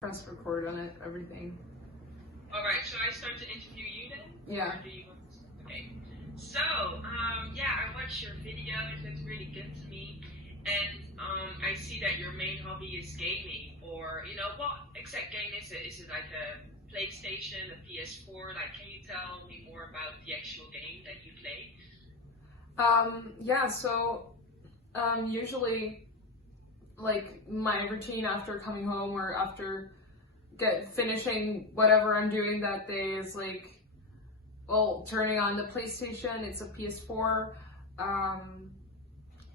Press record on it, everything. Alright, shall I start to interview you then? Yeah. Or do you want to? Okay. So, yeah, I watched your video. It looks really good to me. And I see that your main hobby is gaming. Or, what exact game is it? Is it like a PlayStation, a PS4? Like, can you tell me more about the actual game that you play? Yeah, so usually like my routine after coming home or after finishing whatever I'm doing that day is like, well, turning on the PlayStation. It's a PS4,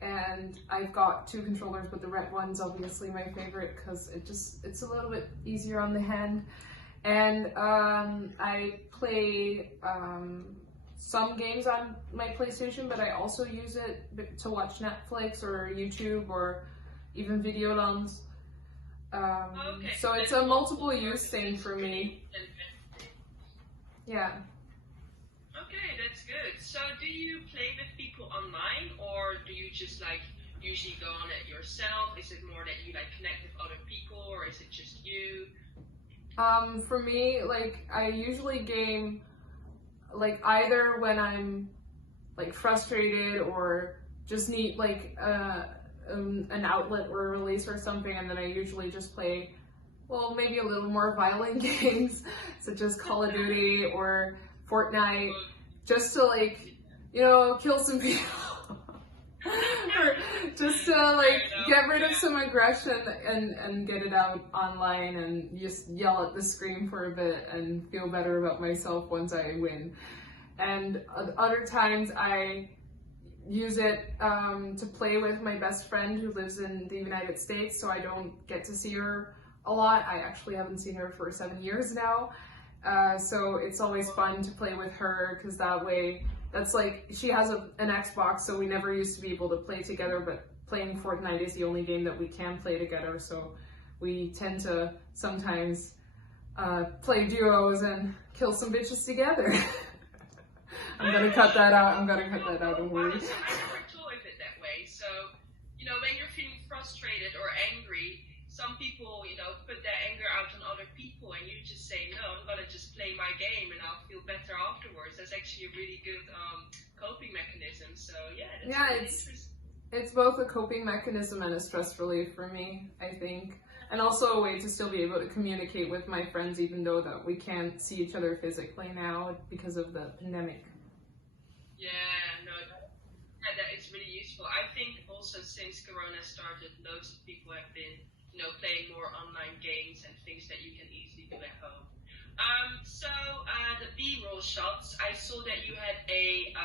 and I've got two controllers, but the red one's obviously my favorite because it's a little bit easier on the hand. And I play some games on my PlayStation, but I also use it to watch Netflix or YouTube or even Videoland. Okay. So it's a multiple use thing for me. Yeah. Okay, that's good. So do you play with people online, or do you just usually go on it yourself? Is it more that you connect with other people, or is it just you? For me, I usually game either when I'm frustrated or just need an outlet or a release or something, and then I usually just play, well, maybe a little more violent games such as Call of Duty or Fortnite, just to kill some people. Or just to get rid of some aggression and get it out online and just yell at the screen for a bit and feel better about myself once I win. And other times I use it to play with my best friend who lives in the United States, so I don't get to see her a lot. I actually haven't seen her for 7 years now. So it's always fun to play with her because that way, she has an Xbox, so we never used to be able to play together, but playing Fortnite is the only game that we can play together, so we tend to sometimes play duos and kill some bitches together. I'm gonna cut that out, don't worry. I never thought of it that way. So, when you're feeling frustrated or angry, some people, put their anger out on other people, and you just say, no, I'm gonna just play my game and I'll feel better afterwards. That's actually a really good coping mechanism. So yeah, that's really interesting. It's both a coping mechanism and a stress relief for me, I think. And also a way to still be able to communicate with my friends, even though that we can't see each other physically now because of the pandemic. Yeah, that is really useful. I think also since Corona started, loads of people have been playing more online games and things that you can easily do at home. So the B-roll shots, I saw that you had a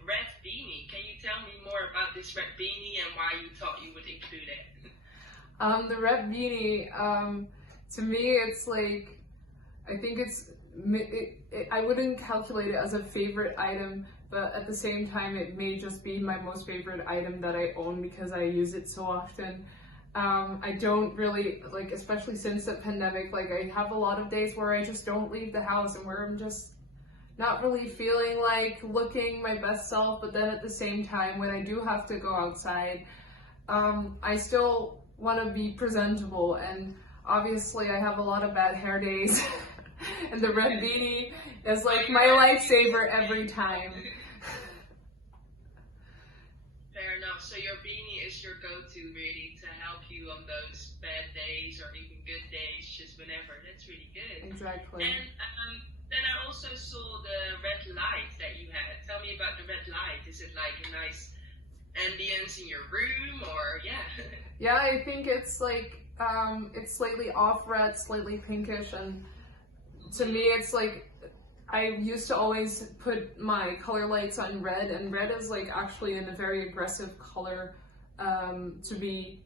red beanie. Can you tell me more about this red beanie and why you thought you would include it? The red beanie, to me, it's I think I wouldn't calculate it as a favorite item, but at the same time, it may just be my most favorite item that I own because I use it so often. I don't really, especially since the pandemic, I have a lot of days where I just don't leave the house and where I'm just not really feeling like looking my best self, but then at the same time, when I do have to go outside, I still want to be presentable, and obviously I have a lot of bad hair days, and the red beanie is my lifesaver every time. Fair enough. So your beanie is your go-to really to help you on those bad days or even good days, just whenever. That's really good. Exactly. And then I also saw the red light that you had. Tell me about the red light. Is it a nice ambience in your room, or yeah? Yeah, I think it's it's slightly off red, slightly pinkish, and to me it's I used to always put my color lights on red, and red is actually in a very aggressive color to be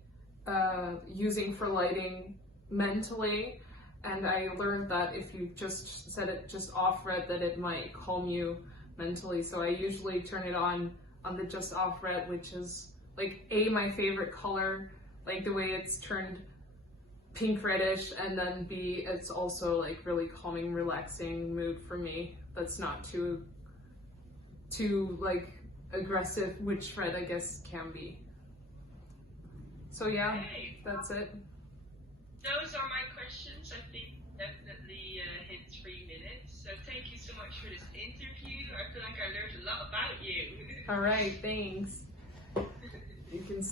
using for lighting mentally, and I learned that if you just set it just off red, that it might calm you mentally, so I usually turn it on the just off red, which is my favorite color, the way it's turned pink reddish, and then B, it's also really calming, relaxing mood for me. That's not too aggressive, which red I guess can be. So yeah, that's it. those are my questions. I think definitely hit 3 minutes. So thank you so much for this interview. I feel like I learned a lot about you. All right, thanks. You can